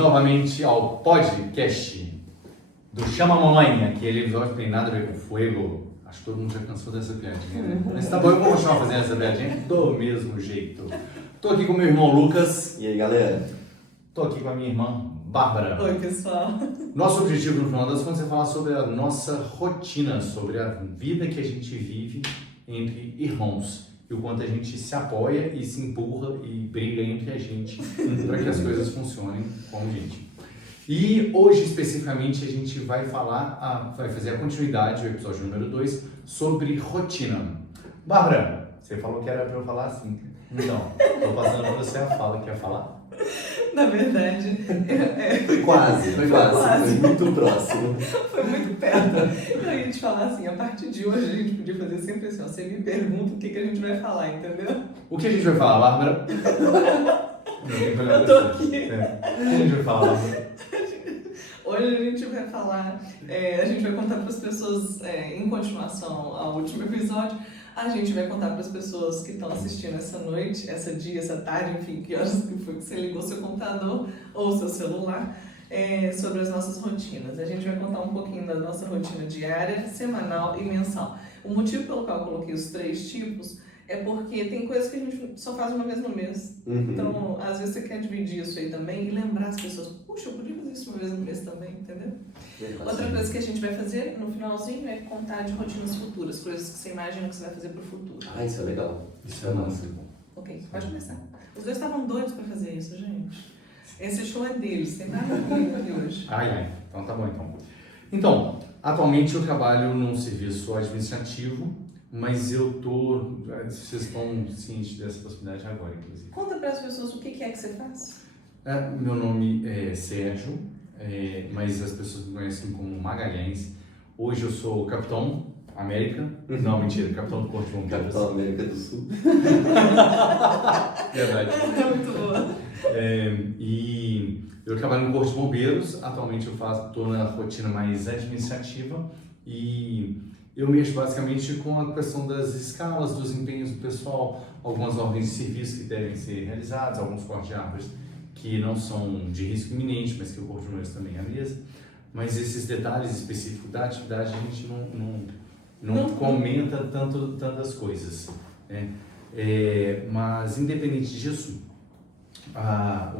novamente ao podcast do Chama Mamãe, aquele episódio que tem nada a ver com fogo. Acho que todo mundo já cansou dessa piadinha, né? Mas tá bom, eu vou continuar fazendo essa piadinha do mesmo jeito. Tô aqui com meu irmão Lucas. E aí, galera? Tô aqui com a minha irmã Bárbara. Oi, pessoal. Nosso objetivo, no final das contas, é falar sobre a nossa rotina, sobre a vida que a gente vive entre irmãos. E o quanto a gente se apoia e se empurra e briga entre a gente para que as coisas funcionem como gente. E hoje, especificamente, a gente vai vai fazer a continuidade do episódio número 2 sobre rotina. Bárbara, você falou que era para eu falar assim. Então, estou passando para você a fala. Quer falar? Na verdade, Foi quase. Foi muito próximo. foi muito perto. Eu ia te falar assim, a partir de hoje a gente podia fazer sempre assim, ó, você me pergunta o que a gente vai falar, entendeu? O que a gente vai falar, Bárbara? Eu tô aqui. O que a gente vai falar, Bárbara? Hoje a gente vai falar, a gente vai contar para as pessoas, em continuação ao último episódio, a gente vai contar para as pessoas que estão assistindo essa noite, essa dia, essa tarde, enfim, que horas que foi que você ligou seu computador ou seu celular, sobre as nossas rotinas. A gente vai contar um pouquinho da nossa rotina diária, semanal e mensal. O motivo pelo qual eu coloquei os 3 tipos é porque tem coisas que a gente só faz uma vez no mês. Uhum. Então, às vezes você quer dividir isso aí também e lembrar as pessoas, puxa, eu podia fazer isso uma vez no mês também, entendeu? Outra coisa que a gente vai fazer no finalzinho é contar de rotinas futuras, coisas que você imagina que você vai fazer pro futuro. Ah, isso é legal. Isso é massa. Ok, pode começar. Os dois estavam doidos pra fazer isso, gente. Esse show é deles, tem nada comigo aqui hoje. Ai. Então tá bom, então. Então, atualmente eu trabalho num serviço administrativo, mas vocês estão cientes dessa possibilidade agora, inclusive. Conta para as pessoas o que é que você faz. Meu nome é Sérgio, mas as pessoas me conhecem como Magalhães. Hoje eu sou Capitão América. Não, mentira, Capitão do Corpo de Bombeiros. Capitão América do Sul. Verdade. É muito boa. E eu trabalho no Corpo de Bombeiros. Atualmente eu estou na rotina mais administrativa e eu mexo basicamente com a questão das escalas, dos empenhos do pessoal, algumas ordens de serviço que devem ser realizadas, alguns cortes de árvores que não são de risco iminente, mas que o Corpo de Bombeiros também analisa. Mas esses detalhes específicos da atividade a gente não comenta tantas coisas, né? Mas independente disso, a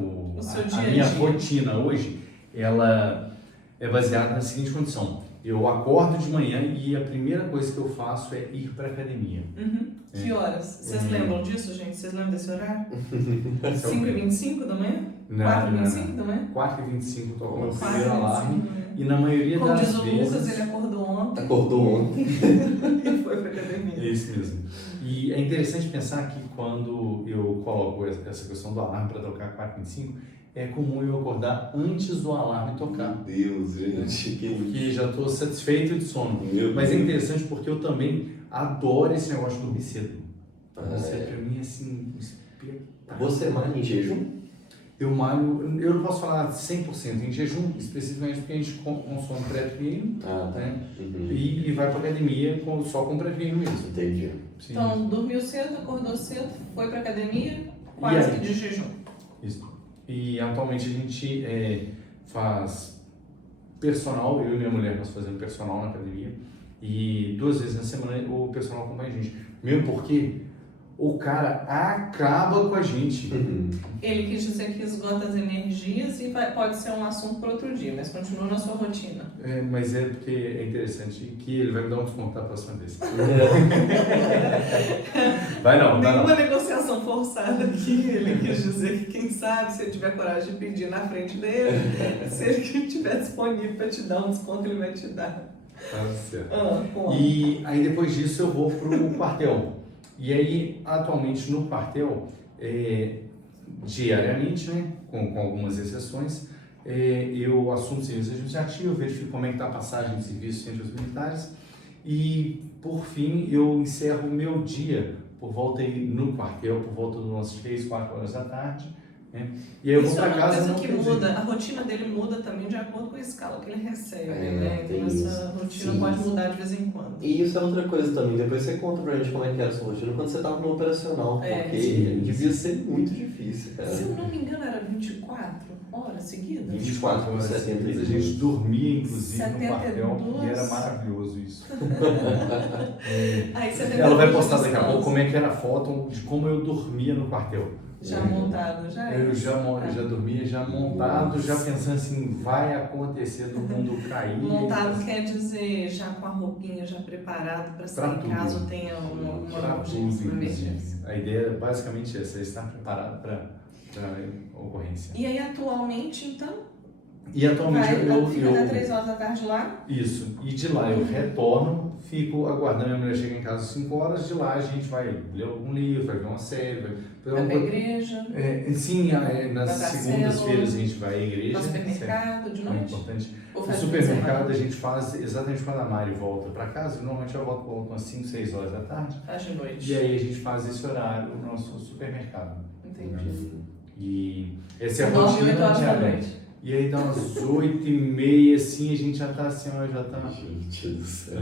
minha rotina hoje, ela é baseada na seguinte condição. Eu acordo de manhã e a primeira coisa que eu faço é ir para a academia. Uhum. Que horas? Vocês lembram disso, gente? Vocês lembram desse horário? 5h25 da manhã? 4h25 da manhã? 4h25 eu toco o 4h25 primeiro alarme. da manhã. E na maioria Como das diz o vezes... Lucas, ele acordou ontem. Acordou ontem. E foi pra academia. É isso mesmo. E é interessante pensar que quando eu coloco essa questão do alarme para tocar 4h25, é comum eu acordar antes do alarme tocar. Meu Deus, gente. Porque já estou satisfeito de sono. Meu Mas é Deus. interessante porque eu também adoro esse negócio de dormir cedo. Ah, Isso pra mim é assim, um espetáculo. Você malha em jejum? Eu malho, eu não posso falar 100% em jejum, especificamente porque a gente consome pré-treino, Ah, tá. né? Uhum. E vai para academia só com pré-treino mesmo. Entendi. Sim. Então, dormiu cedo, acordou cedo, foi pra academia, quase que de jejum. Isso. E atualmente a gente faz personal, eu e minha mulher nós fazemos personal na academia e 2 vezes na semana o personal acompanha a gente. Mesmo porque o cara acaba com a gente. Uhum. Ele quis dizer que esgota as energias e pode ser um assunto para outro dia, mas continua na sua rotina. Mas é porque é interessante que ele vai me dar um desconto da próxima vez. Vai não. Nenhuma negociação forçada aqui. Ele quis dizer que, quem sabe, se ele tiver coragem de pedir na frente dele, se ele estiver disponível para te dar um desconto, ele vai te dar. Tá certo. Bom. E aí depois disso eu vou pro quartel. E aí, atualmente no quartel, diariamente, né, com algumas exceções, eu assumo serviço administrativo, verifico como é que está a passagem de serviço entre os militares e, por fim, eu encerro o meu dia por volta aí no quartel, por volta de umas 3, 4 horas da tarde, né? E aí eu vou Isso é para uma casa coisa não que presente. muda, a rotina dele muda também de acordo com a escala que ele recebe, né? tem Então essa isso. rotina Sim. pode mudar de vez em quando. E isso é outra coisa também, depois você conta pra gente como é que era a sua rotina quando você tava no operacional, porque sim. devia ser muito difícil, cara. Se eu não me engano, era 24 horas seguidas? 24 horas 72. seguidas. A gente dormia, inclusive, no 72. quartel, e era maravilhoso isso. Aí, Ela vai 72 postar daqui a descanso. pouco como é que era a foto de como eu dormia no quartel. Já montado, já é. Eu já dormia, já montado, já pensando assim, vai acontecer do mundo cair. Montado quer dizer já com a roupinha já preparado para sair tudo. caso tenha uma Para tudo, urgência, uma inclusive. emergência. A ideia é basicamente essa, é estar preparado para ocorrência. E aí atualmente então E atualmente fica até 3 horas da tarde lá? Isso, e de lá eu retorno, fico aguardando a mulher chegar em casa às 5 horas, de lá a gente vai ler algum livro, vai ver uma série, vai Vai pra igreja? Sim, nas Vai pra segundas-feiras a gente vai à igreja. No supermercado de É noite? importante. Ou No faz supermercado a gente faz exatamente quando a Mari volta para casa, normalmente eu volto umas 5, 6 horas da tarde. Faz de noite. E aí a gente faz esse horário no nosso supermercado. Entendi. E essa é a Dorme rotina 8 horas da diária. noite. E aí dá umas 8h30 assim, a gente já tá assim, ó, já tá. Gente do céu.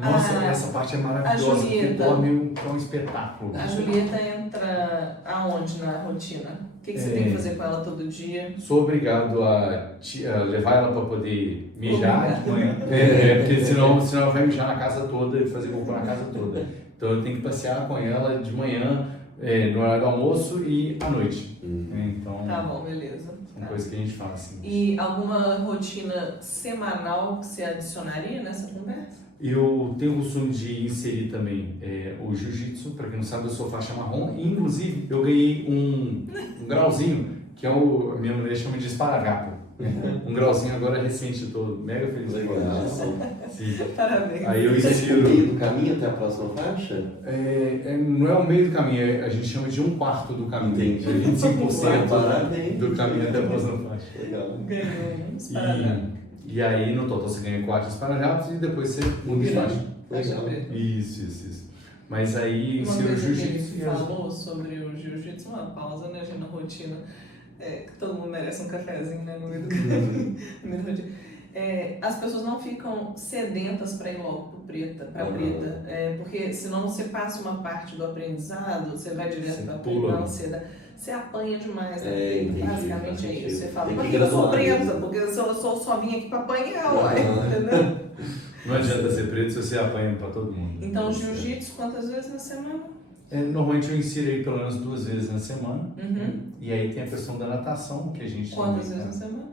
Nossa, essa parte é maravilhosa, porque Julieta. dorme é um espetáculo. A Julieta entra aonde na rotina? O que você tem que fazer com ela todo dia? Sou obrigado a levar ela para poder mijar de manhã. Porque senão ela vai mijar na casa toda e fazer cocô na casa toda. Então eu tenho que passear com ela de manhã, no horário do almoço e à noite. Então, Tá bom, beleza. são coisas que a gente faz. Assim. E alguma rotina semanal que você adicionaria nessa conversa? Eu tenho o costume de inserir também o jiu-jitsu. Para quem não sabe, eu sou faixa marrom. E, inclusive, eu ganhei um grauzinho, que a minha mulher chama de esparadrapo. Um grauzinho agora recente, estou mega feliz por causa disso. Sim. Parabéns. Aí eu Você no insiro. meio do caminho até a próxima faixa? Não é o meio do caminho, a gente chama de 1/4 do caminho. Entendi. 25% Parabéns. do caminho até a próxima faixa. Legal. Ganhou um esparadrapo. E aí, no total, você ganha 4 esparadrapos e depois você muda de faixa. Legal. Isso. Mas aí, Uma insiro o coisa que jiu-jitsu ele e as... falou sobre o jiu-jitsu, uma pausa, né, gente, na rotina, que todo mundo merece um cafezinho, né, no meio do caminho, no meio da rotina. As pessoas não ficam sedentas para ir logo para preta, porque senão você passa uma parte do aprendizado, você vai direto para preta, na ansiedade, você apanha demais, né? Entendi, Basicamente é isso. Você fala, tem que mas eu sou graduar, preta, né? porque eu só vim aqui para apanhar, uai, entendeu? Não adianta ser preto se você apanha para todo mundo. Então, jiu-jitsu quantas vezes na semana? Normalmente eu insiro aí pelo menos 2 vezes na semana. Uhum. E aí tem a questão da natação, que a gente Quantas também, vezes na semana?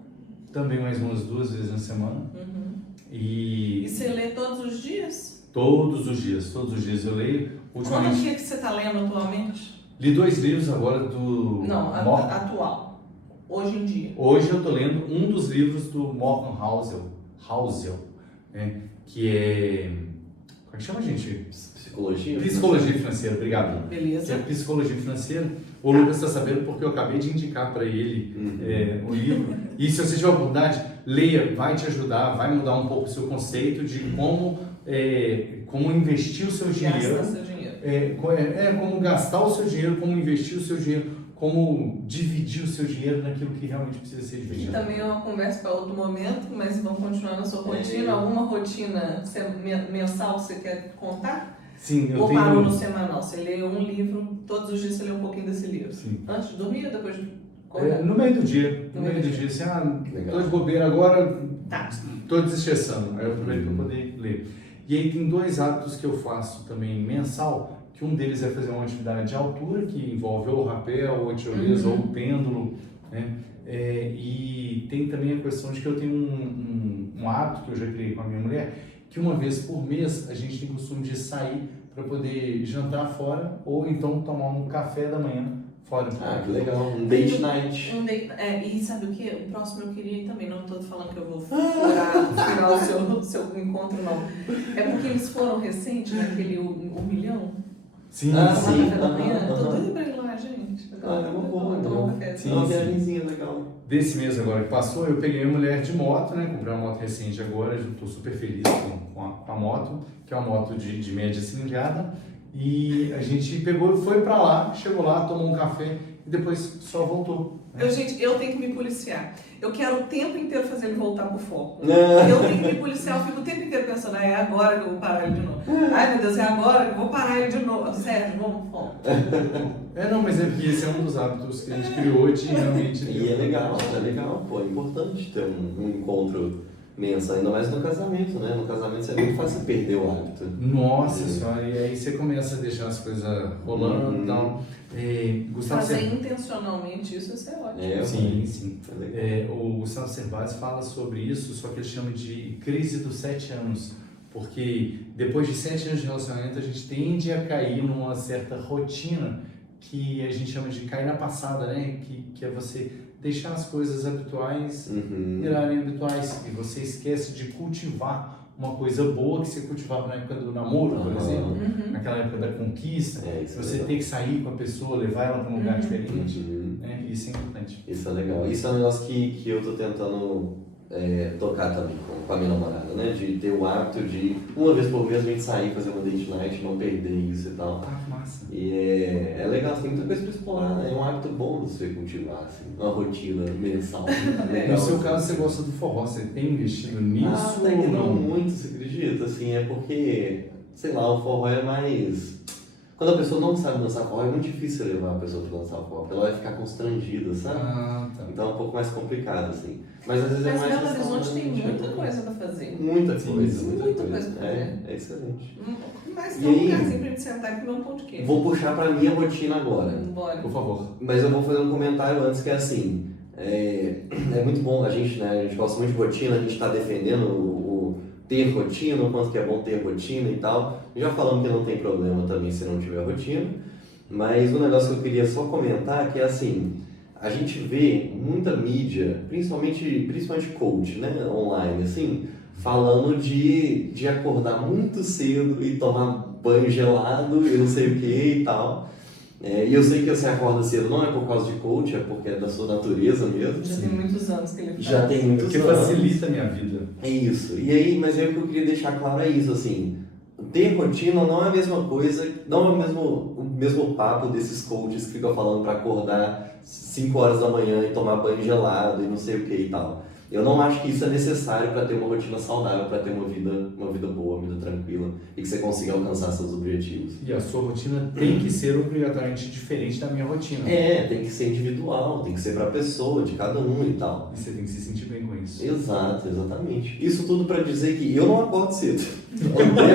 também mais umas 2 vezes na semana. Uhum. E E você lê todos os dias? todos os dias eu leio. Qual Ultimamente dia que você está lendo atualmente? li 2 livros agora do Não, Morton. atual. Hoje em dia. Hoje eu estou lendo um dos livros do Morton Housel, né, que é... Como é que chama, gente? Psicologia? Psicologia financeira, obrigado. Que é Beleza. Psicologia Financeira. O Lucas está sabendo porque eu acabei de indicar para ele o livro. E se você tiver a oportunidade, leia, vai te ajudar, vai mudar um pouco o seu conceito de como investir o seu dinheiro. Gasta seu dinheiro. Como gastar o seu dinheiro, como investir o seu dinheiro, como dividir o seu dinheiro naquilo que realmente precisa ser E dividido. também é uma conversa para outro momento, mas vamos continuar na sua rotina. Alguma rotina mensal que você quer contar? Sim, eu Ou parou no tenho... semanal? Você lê um livro, todos os dias você lê um pouquinho desse livro? Sim. Antes de dormir ou depois de acordar? No meio do dia. No meio do dia. Assim, Legal. tô de bobeira agora, Tá. tô desestressando. Aí eu aproveito para poder ler. E aí tem 2 hábitos que eu faço também mensal, que um deles é fazer uma atividade de altura, que envolve ou rapel, ou tirolesa, ou pêndulo, né? E tem também a questão de que eu tenho um hábito que eu já criei com a minha mulher, que uma vez por mês a gente tem costume de sair para poder jantar fora, ou então tomar um café da manhã fora. Ah, que legal. Um date night. E sabe o que? O próximo eu queria ir também. Não estou falando que eu vou furar o seu encontro, não. É porque eles foram recente naquele 1 milhão. Sim, Ah, Tomar sim. café da manhã. Tô Aham. doida pra ir lá, gente. Ah, é uma boa, Tomar um né? café. Sim. É uma viagemzinha legal. Desse mês agora que passou, eu peguei uma mulher de moto, né? Comprei uma moto recente agora, eu estou super feliz com a moto, que é uma moto de média cilindrada. E a gente pegou, foi para lá, chegou lá, tomou um café e depois só voltou. Né? Gente, eu tenho que me policiar. Eu quero o tempo inteiro fazer ele voltar pro foco. É. Eu tenho que me policiar, eu fico o tempo inteiro pensando, é agora que eu vou parar ele de novo. Ai, meu Deus, é agora que eu vou parar ele de novo. Sérgio, vamos, foco. Não, mas é porque esse é um dos hábitos que a gente criou de realmente... E é legal, pô, é importante ter um encontro mensal, ainda mais no casamento, né? No casamento é muito fácil perder o hábito. Nossa senhora, e aí você começa a deixar as coisas rolando e tal. Gustavo Fazer intencionalmente isso é ótimo. Sim. É legal. O Gustavo Cerbasi fala sobre isso, só que ele chama de crise dos 7 anos. Porque depois de 7 anos de relacionamento, a gente tende a cair numa certa rotina que a gente chama de cair na passada, né? Que é você deixar as coisas habituais virarem habituais. E você esquece de cultivar uma coisa boa que você cultivava na época do namoro, por exemplo, naquela época da conquista. Você ter que sair com a pessoa, levar ela para um lugar diferente. Né? Isso é importante. Isso é legal. Isso é um negócio que eu tô tentando tocar também com a minha namorada, né? De ter o hábito de, uma vez por mês, a gente sair, fazer uma date night, não perder isso e tal. Massa. E é legal, tem muita coisa pra explorar, né? É um hábito bom de você cultivar, assim, uma rotina mensal. Legal, No seu caso, assim. você gosta do forró, você tem investido nisso Até que ou não não? muito, você acredita? Assim, é porque, sei lá, o forró é mais... Quando a pessoa não sabe dançar forró, é muito difícil levar a pessoa pra dançar forró, porque ela vai ficar constrangida, sabe? Tá. Então é um pouco mais complicado, assim. Mas às vezes Mas é mais Belo Horizonte tem restaurante, muita coisa pra fazer. Muita coisa. Muita coisa pra fazer. É excelente. Mas E tem um aí? lugarzinho pra gente sentar e comer um pão de queijo. Vou puxar pra minha rotina agora. Bora. Por favor. Mas eu vou fazer um comentário antes que é assim, é muito bom, a gente gosta muito de rotina, a gente está defendendo o ter rotina, o quanto que é bom ter rotina e tal. Já falamos que não tem problema também se não tiver rotina, mas um negócio que eu queria só comentar que é assim, a gente vê muita mídia, principalmente coach, né, online, assim, falando de acordar muito cedo e tomar banho gelado e não sei o que e tal. E eu sei que você acorda cedo não é por causa de coach, é porque é da sua natureza mesmo. Já tem muitos anos que ele faz. Já tem muitos Porque anos. facilita a minha vida. É isso. E aí, mas aí o que eu queria deixar claro é isso, assim, ter rotina não é a mesma coisa, não é o mesmo papo desses coaches que ficam falando para acordar 5 horas da manhã e tomar banho gelado e não sei o que e tal. Eu não acho que isso é necessário para ter uma rotina saudável, para ter uma vida boa, uma vida tranquila e que você consiga alcançar seus objetivos. E a sua rotina tem que ser obrigatoriamente diferente da minha rotina. Tem que ser individual, tem que ser para a pessoa, de cada um e tal. E você tem que se sentir bem com isso. Exato, exatamente. Isso tudo para dizer que eu não acordo cedo. Odeio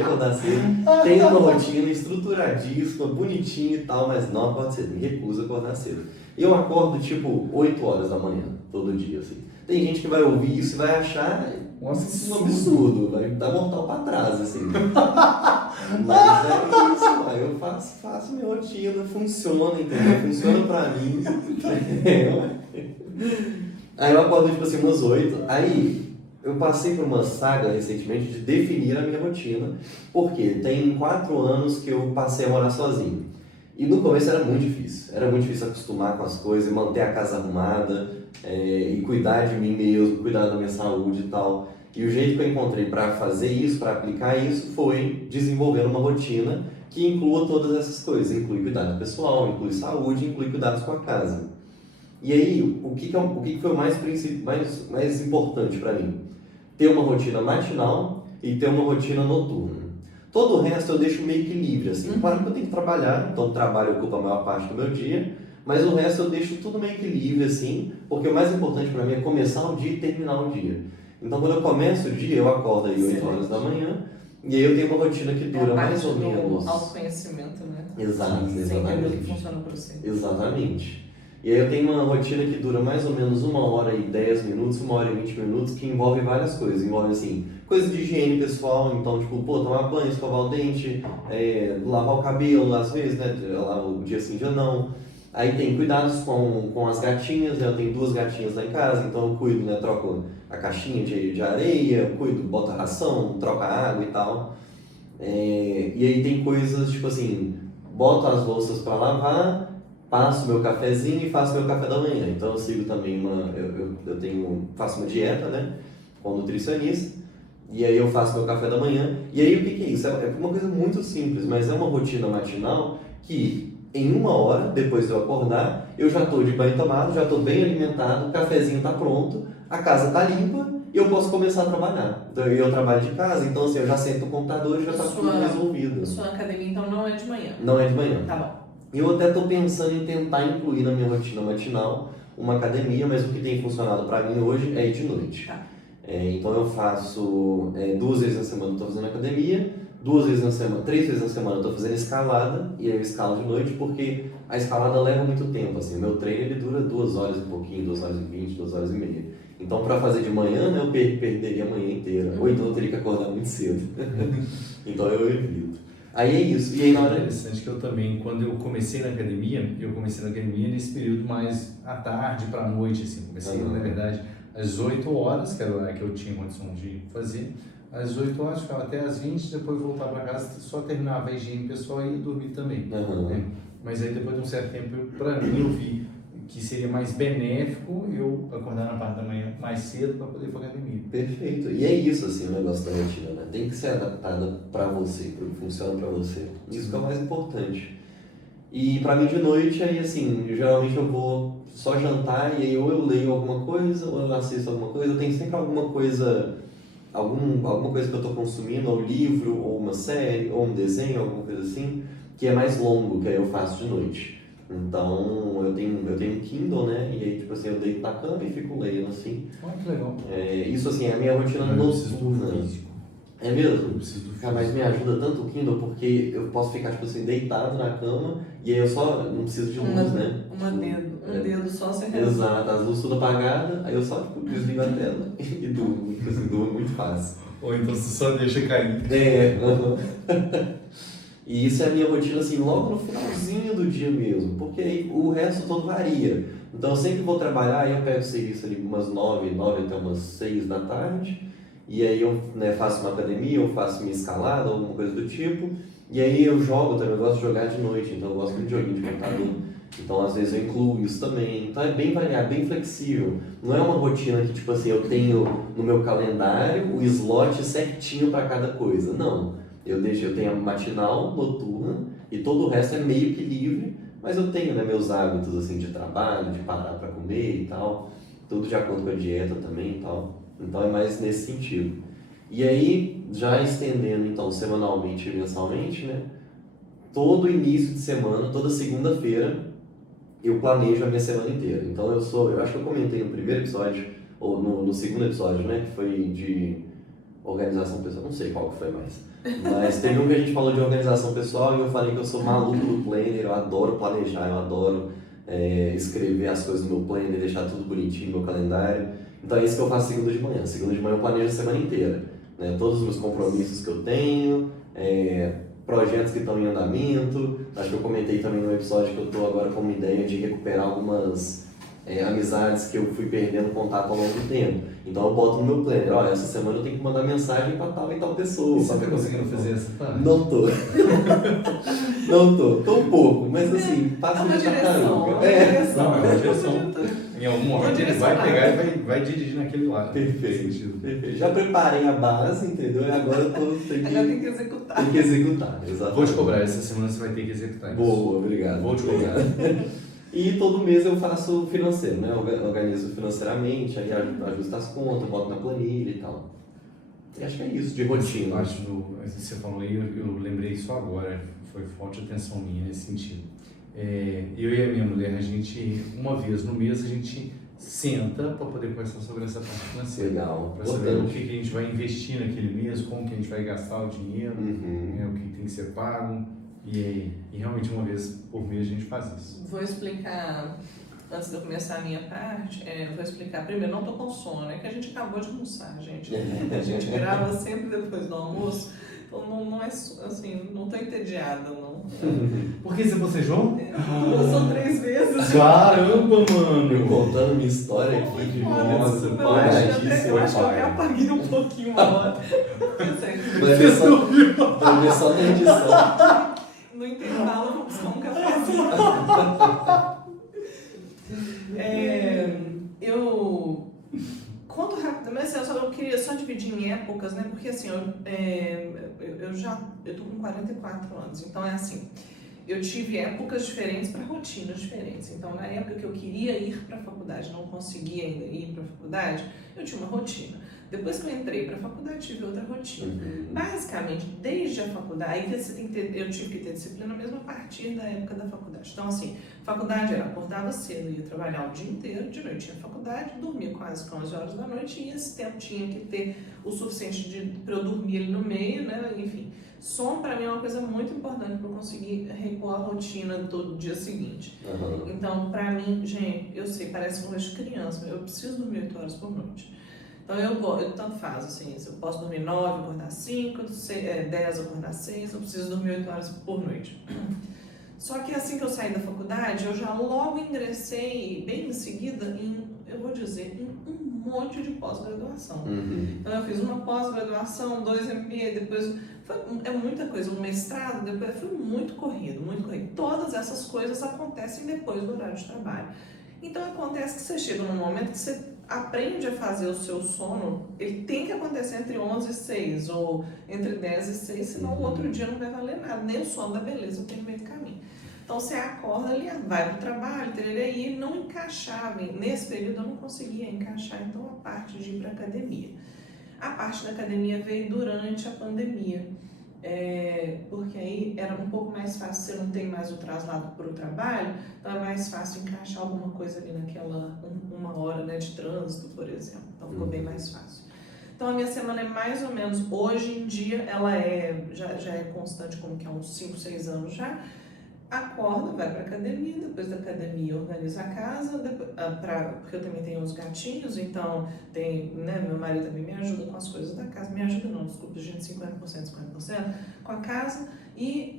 acordar cedo. Tenho uma rotina estruturadíssima, bonitinha e tal, mas não acordo cedo. Me recuso a acordar cedo. Eu acordo tipo 8 horas da manhã, todo dia, assim. Tem gente que vai ouvir isso e vai achar um absurdo, vai dar mortal pra trás, assim. Mas é isso, aí eu faço minha rotina, funciona, entendeu? Funciona pra mim. Aí eu acordo tipo assim umas 8, aí eu passei por uma saga recentemente de definir a minha rotina, porque tem 4 anos que eu passei a morar sozinho. E no começo era muito difícil acostumar com as coisas, manter a casa arrumada, e cuidar de mim mesmo, cuidar da minha saúde e tal. E o jeito que eu encontrei para fazer isso, para aplicar isso, foi desenvolver uma rotina que inclua todas essas coisas. Inclui cuidado pessoal, inclui saúde, inclui cuidados com a casa. E aí, o que foi o mais importante para mim? Ter uma rotina matinal e ter uma rotina noturna. Todo o resto eu deixo meio que livre, assim. Claro que eu tenho que trabalhar, então o trabalho ocupa a maior parte do meu dia, mas o resto eu deixo tudo meio que livre, assim, porque o mais importante para mim é começar o dia e terminar o dia. Então, quando eu começo o dia, eu acordo aí 8 horas da manhã, e aí eu tenho uma rotina que dura mais ou menos... autoconhecimento, né? Exato, Você entender o que exatamente. funciona para você. Exatamente. E aí eu tenho uma rotina que dura mais ou menos 1 hora e 10 minutos, 1 hora e 20 minutos, que envolve várias coisas. Envolve, assim, coisas de higiene pessoal, então, tipo, tomar banho, escovar o dente, lavar o cabelo, às vezes, né? Eu lavo dia sim, dia não. Aí tem cuidados com as gatinhas, né? Eu tenho 2 gatinhas lá em casa, então eu cuido, né? Troco a caixinha de areia, boto a ração, troco a água e tal. E aí tem coisas, tipo assim, boto as louças para lavar, passo meu cafezinho e faço meu café da manhã. Então eu sigo também faço uma dieta, né, com um nutricionista, e aí eu faço meu café da manhã. E aí o que é isso? É uma coisa muito simples, mas é uma rotina matinal que em 1 hora, depois de eu acordar, eu já estou de banho tomado, já estou bem alimentado, o cafezinho está pronto, a casa está limpa e eu posso começar a trabalhar. Então eu trabalho de casa, então assim, eu já sento no computador e já está tudo resolvido. Sua academia então não é de manhã? Não é de manhã. Tá bom. Eu até estou pensando em tentar incluir na minha rotina matinal uma academia, mas o que tem funcionado para mim hoje é ir de noite. Tá. Então eu faço 2 vezes na semana eu estou fazendo academia, 2 vezes na semana, 3 vezes na semana eu estou fazendo escalada, e aí eu escalo de noite porque a escalada leva muito tempo, assim, o meu treino ele dura 2 horas e pouquinho, 2 horas e 20, 2 horas e meia. Então para fazer de manhã, né, eu perderia a manhã inteira, ou então eu teria que acordar muito cedo. Então eu evito. Aí é isso, e aí na hora... Interessante que eu também, quando eu comecei na academia nesse período mais à tarde para a noite, assim, comecei na verdade às 8 horas, que era o horário que eu tinha condição de fazer, às 8 horas, ficava até às 20, depois voltar para casa, só terminava a higiene pessoal e ia dormir também. Né? Mas aí depois de um certo tempo, para mim, eu vi que seria mais benéfico eu acordar na parte da manhã mais cedo para poder ir para a academia. Perfeito. E é isso, assim, o negócio da rotina, né? Tem que ser adaptada para você, para o que funciona para você. Isso que é o mais importante. E para mim de noite, aí assim, geralmente eu vou só jantar e aí ou eu leio alguma coisa ou eu assisto alguma coisa. Eu tenho sempre alguma coisa que eu estou consumindo, ou livro, ou uma série, ou um desenho, alguma coisa assim, que é mais longo, que aí eu faço de noite. Então, eu tenho um Kindle, né? E aí, tipo assim, eu deito na cama e fico lendo, assim. Olha que legal. Isso, assim, é a minha rotina noturna. É mesmo? Eu preciso do físico. Mas me ajuda tanto o Kindle porque eu posso ficar, tipo assim, deitado na cama e aí eu só não preciso de luz, né? Um dedo só você resolve. Exato, as luzes tudo apagadas, aí eu só tipo, desligo a tela e durmo. Tipo assim, durmo muito fácil. Ou então você só deixa cair. E isso é a minha rotina, assim, logo no finalzinho do dia mesmo, porque aí o resto todo varia. Então eu sempre vou trabalhar, eu pego o serviço ali umas 9 até umas 6 da tarde, e aí eu faço uma academia, eu faço minha escalada, alguma coisa do tipo, e aí eu jogo também, eu gosto de jogar de noite, então eu gosto muito de joguinho de computador. Então às vezes eu incluo isso também, então é bem variado, bem flexível. Não é uma rotina que tipo assim, eu tenho no meu calendário o slot certinho para cada coisa, não. Eu tenho a matinal, noturna, e todo o resto é meio que livre, mas eu tenho meus hábitos assim, de trabalho, de parar para comer e tal, tudo de acordo com a dieta também e tal. Então é mais nesse sentido. E aí, já estendendo então semanalmente e mensalmente, né? Todo início de semana, toda segunda-feira, eu planejo a minha semana inteira. Então eu acho que eu comentei no primeiro episódio, ou no segundo episódio, né? Que foi de organização pessoal, não sei qual que foi mais. Mas teve um que a gente falou de organização pessoal e eu falei que eu sou maluco do planner, eu adoro planejar, eu adoro escrever as coisas no meu planner, deixar tudo bonitinho no meu calendário. Então é isso que eu faço segunda de manhã. Segunda de manhã eu planejo a semana inteira. Né? Todos os meus compromissos que eu tenho, projetos que estão em andamento. Acho que eu comentei também no episódio que eu estou agora com uma ideia de recuperar algumas amizades que eu fui perdendo contato ao longo do tempo. Então eu boto no meu planner, olha, essa semana eu tenho que mandar mensagem para tal e tal pessoa. E você está conseguindo fazer essa parte? Não tô. Não tô. Tô um pouco, mas assim, passo de tartaruga. Não, é uma direção. Em algum momento ele vai pegar e vai dirigir naquele lado. Perfeito. Já preparei a base, entendeu? E agora eu tem que executar. Tem que executar, exatamente. Vou te cobrar, essa semana você vai ter que executar isso. Boa, obrigado. Vou te cobrar. E todo mês eu faço financeiro, né? Eu organizo financeiramente, aí ajusto as contas, boto na planilha e tal. E acho que é isso, de rotina. Você falou aí, eu lembrei isso agora, foi forte atenção minha nesse sentido. Eu e a minha mulher, a gente, uma vez no mês, a gente senta para poder conversar sobre essa parte financeira. Legal. Para saber o que a gente vai investir naquele mês, como que a gente vai gastar o dinheiro, o que tem que ser pago. E realmente uma vez por mês a gente faz isso. Vou explicar, antes de eu começar a minha parte, vou explicar primeiro, não estou com sono, é que a gente acabou de almoçar, gente. A gente grava sempre depois do almoço, então não é assim, não estou entediada, não. Por que você bocejou? São 3 vezes. Caramba, mano! Eu contando minha história aqui de nossa, pai. Eu acho que eu até apaguei um pouquinho uma hora. Vai ver só na edição. No intervalo, vou buscar um cafezinho. Eu conto rápido, mas assim, eu queria só dividir em épocas, né? Porque assim, eu tô com 44 anos, então é assim. eu tive épocas diferentes para rotinas diferentes. Então, na época que eu queria ir para a faculdade, não conseguia ainda ir para a faculdade, eu tinha uma rotina. Depois que eu entrei para a faculdade, tive outra rotina. Basicamente, desde a faculdade, aí você tem que ter, eu tive que ter disciplina mesmo a partir da época da faculdade. Então, assim, faculdade era, acordava cedo, ia trabalhar o dia inteiro, de noite tinha faculdade, dormia quase 11 horas da noite, e esse tempo tinha que ter o suficiente para eu dormir ali no meio, né? Enfim, sono para mim é uma coisa muito importante para eu conseguir repor a rotina do dia seguinte. Então, para mim, gente, eu sei, parece coisa de criança, eu preciso dormir 8 horas por noite. Então eu tanto faz, assim, se eu posso dormir 9, acordar 5, 10, acordar 6, eu preciso dormir 8 horas por noite. Só que assim que eu saí da faculdade, eu já logo ingressei, bem em seguida, eu vou dizer, em um monte de pós-graduação. Então eu fiz uma pós-graduação, 2 MBA, depois é muita coisa, um mestrado, depois foi muito corrido, muito corrido. Todas essas coisas acontecem depois do horário de trabalho. Então acontece que você chega num momento que você aprende a fazer o seu sono, ele tem que acontecer entre 11 e 6, ou entre 10 e 6, senão o outro dia não vai valer nada, nem o sono da beleza tem no meio do caminho. Então você acorda ali, vai para o trabalho, e não encaixava, nesse período eu não conseguia encaixar então a parte de ir para a academia. A parte da academia veio durante a pandemia, porque aí era um pouco mais fácil, você não tem mais o traslado para o trabalho, então é mais fácil encaixar alguma coisa ali naquela 1 hora, né, de trânsito, por exemplo, então ficou bem mais fácil. Então a minha semana é mais ou menos, hoje em dia, ela já é constante, como que há uns 5, 6 anos já. Acorda, vai para academia, depois da academia organiza a casa, porque eu também tenho uns gatinhos, então meu marido também me ajuda com as coisas da casa, me ajuda não, desculpa, gente, 50% com a casa, e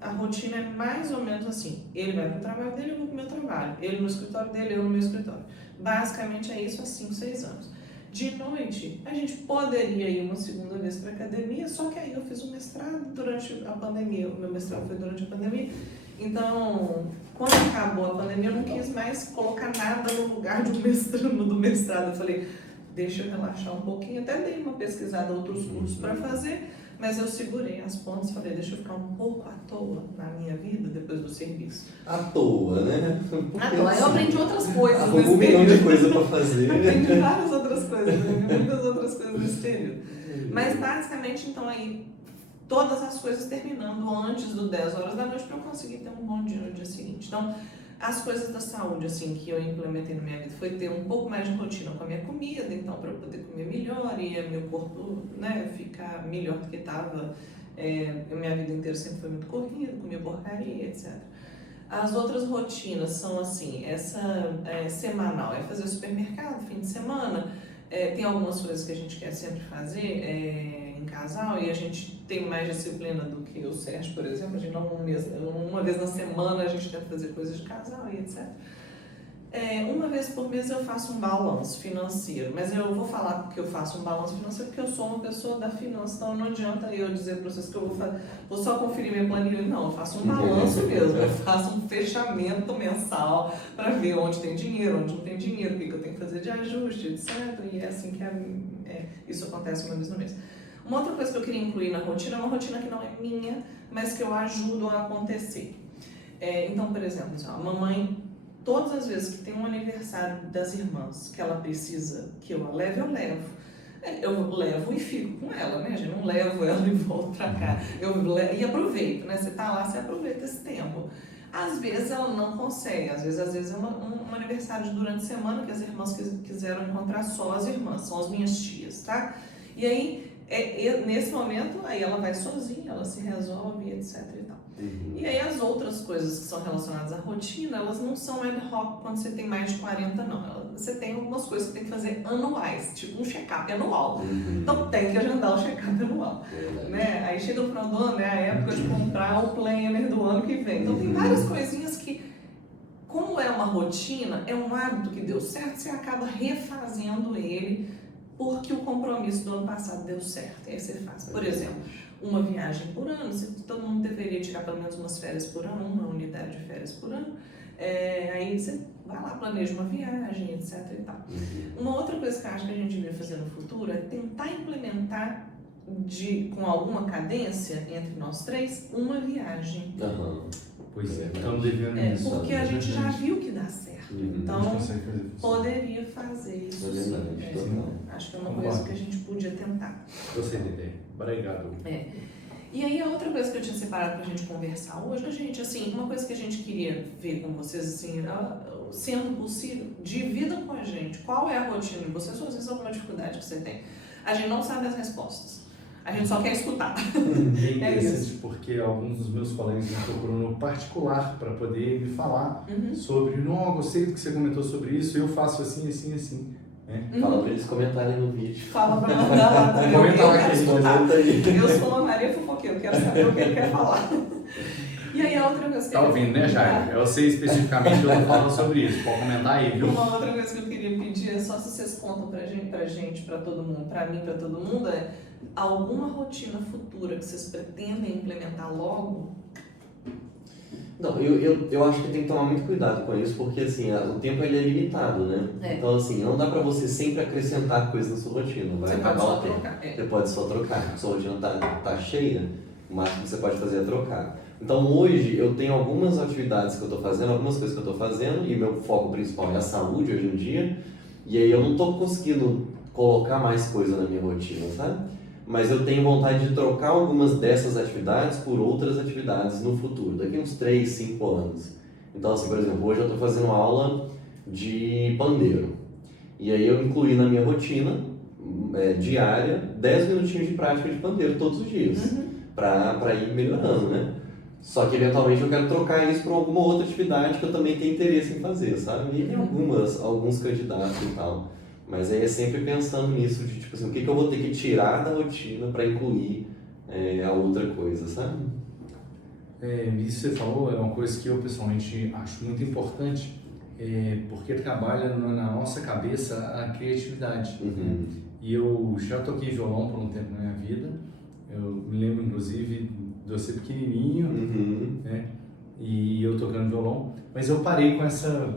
a rotina é mais ou menos assim, ele vai para o trabalho dele, eu vou para o meu trabalho, ele no escritório dele, eu no meu escritório. Basicamente é isso há 5, 6 anos. De noite, a gente poderia ir uma segunda vez para a academia, só que aí eu fiz um mestrado durante a pandemia, o meu mestrado foi durante a pandemia, então, quando acabou a pandemia, eu não quis mais colocar nada no lugar do mestrado, eu falei, deixa eu relaxar um pouquinho, até dei uma pesquisada, outros cursos para fazer, mas eu segurei as pontas e falei, deixa eu ficar um pouco à toa na minha vida depois do serviço. À toa, né? À toa, eu aprendi outras coisas nesse período. Um milhão de coisas para fazer. Aprendi várias outras coisas, muitas outras coisas nesse período. Mas basicamente, então aí, todas as coisas terminando antes do 10 horas da noite para eu conseguir ter um bom dia no dia seguinte. Então, as coisas da saúde, assim, que eu implementei na minha vida foi ter um pouco mais de rotina com a minha comida, então, para eu poder comer melhor e meu corpo, né, ficar melhor do que estava. A minha vida inteira sempre foi muito corrida, comia porcaria, etc. As outras rotinas são assim, essa semanal, é fazer o supermercado, fim de semana, tem algumas coisas que a gente quer sempre fazer em casal e a gente tem mais disciplina do que o Sérgio, por exemplo, a gente não uma vez na semana a gente tenta fazer coisas de casal e etc. Uma vez por mês eu faço um balanço financeiro, mas eu vou falar que eu faço um balanço financeiro porque eu sou uma pessoa da finança, então não adianta eu dizer para vocês que eu vou só conferir minha planilha, não, eu faço um balanço mesmo, eu faço um fechamento mensal para ver onde tem dinheiro, onde não tem dinheiro, o que eu tenho que fazer de ajuste, etc. E é assim que isso acontece uma vez no mês. Uma outra coisa que eu queria incluir na rotina é uma rotina que não é minha, mas que eu ajudo a acontecer. Então, por exemplo, a mamãe, todas as vezes que tem um aniversário das irmãs que ela precisa que eu a leve, eu levo. Eu levo e fico com ela, né, gente? Não levo ela e volto pra cá. E aproveito, né? Você tá lá, você aproveita esse tempo. Às vezes ela não consegue, às vezes é um aniversário durante a semana que as irmãs quiseram encontrar só as irmãs, são as minhas tias, tá? E aí, nesse momento, aí ela vai sozinha, ela se resolve, etc e tal. E aí as outras coisas que são relacionadas à rotina, elas não são ad hoc quando você tem mais de 40, não. Você tem algumas coisas que tem que fazer anuais, tipo um check-up anual. Então tem que agendar o check-up anual. Né? Aí chega o final do ano, é a época de comprar o planner do ano que vem. Então tem várias coisinhas que, como é uma rotina, é um hábito que deu certo, você acaba refazendo ele porque o compromisso do ano passado deu certo. Aí você faz, por exemplo, uma viagem por ano, todo mundo deveria tirar pelo menos umas férias por ano, uma unidade de férias por ano, aí você vai lá, planeja uma viagem, etc e tal. Uma outra coisa que eu acho que a gente devia fazer no futuro é tentar implementar com alguma cadência entre nós três, uma viagem. Aham. Pois é, estamos devendo isso. Porque a gente já viu que dá certo. Uhum. Então, A gente consegue fazer isso. poderia fazer isso. É verdade, sim. total. Acho que é uma Concordo. coisa que a gente podia tentar. Gostei da ideia. Obrigado. E aí, a outra coisa que eu tinha separado pra gente conversar hoje, gente, assim, uma coisa que a gente queria ver com vocês, assim, sendo possível, divida com a gente qual é a rotina de vocês, ou às vezes alguma dificuldade que você tem. A gente não sabe as respostas. A gente só quer escutar. É interessante isso. porque alguns dos meus colegas me procuram no particular para poder me falar Uhum. sobre, não, eu gostei do que você comentou sobre isso, eu faço assim, assim, assim. Fala pra eles comentarem no vídeo. Fala pra mandar lá também. Comenta Eu lá quero que a gente escutar. comenta aí. Eu sou uma Maria fofoqueira, eu quero saber o que ele quer falar. E aí, a outra coisa que Tá ouvindo, né, Jair? Eu sei especificamente, eu tô falando sobre isso. Pode comentar aí, viu? Uma outra coisa que eu queria pedir é só se vocês contam pra gente, pra todo mundo, pra mim, pra todo mundo, é alguma rotina futura que vocês pretendem implementar logo? Não, eu acho que tem que tomar muito cuidado com isso, porque assim, o tempo ele é limitado, né? É. Então assim, não dá pra você sempre acrescentar coisas na sua rotina, vai Você pode acabar só o tempo. trocar. Você pode só trocar, sua rotina tá cheia, o máximo que você pode fazer é trocar. Então hoje eu tenho algumas atividades que eu tô fazendo, algumas coisas que eu tô fazendo, e meu foco principal é a saúde hoje em dia, e aí eu não tô conseguindo colocar mais coisa na minha rotina, sabe? Mas eu tenho vontade de trocar algumas dessas atividades por outras atividades no futuro, daqui uns 3, 5 anos. Então assim, por exemplo, hoje eu estou fazendo aula de pandeiro. E aí eu incluí na minha rotina diária 10 minutinhos de prática de pandeiro todos os dias, para ir melhorando, né? Só que eventualmente eu quero trocar isso por alguma outra atividade que eu também tenho interesse em fazer, sabe? E tem alguns candidatos e tal. Mas aí é sempre pensando nisso, de tipo assim, o que eu vou ter que tirar da rotina para incluir a outra coisa, sabe? Isso que você falou é uma coisa que eu pessoalmente acho muito importante, porque trabalha na nossa cabeça a criatividade. Uhum. E eu já toquei violão por um tempo na minha vida, eu me lembro inclusive de eu ser pequenininho, Uhum. né? E eu tocando violão, mas eu parei com essa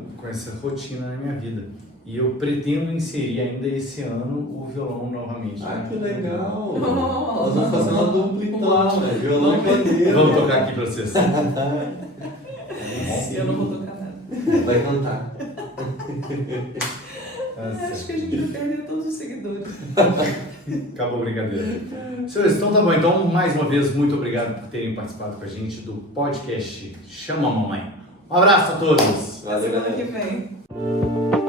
rotina na minha vida. E eu pretendo inserir ainda esse ano o violão novamente. Ah, que legal! Oh. Nós vamos fazer uma dupla então, né? Violão e pandeiro. Vamos tocar aqui pra vocês. Eu não vou tocar nada. Vai cantar. Acho que a gente vai perder todos os seguidores. Acabou a brincadeira. Senhores, então tá bom. Então, mais uma vez, muito obrigado por terem participado com a gente do podcast Chama a Mamãe. Um abraço a todos! Valeu, Semana galera. que vem.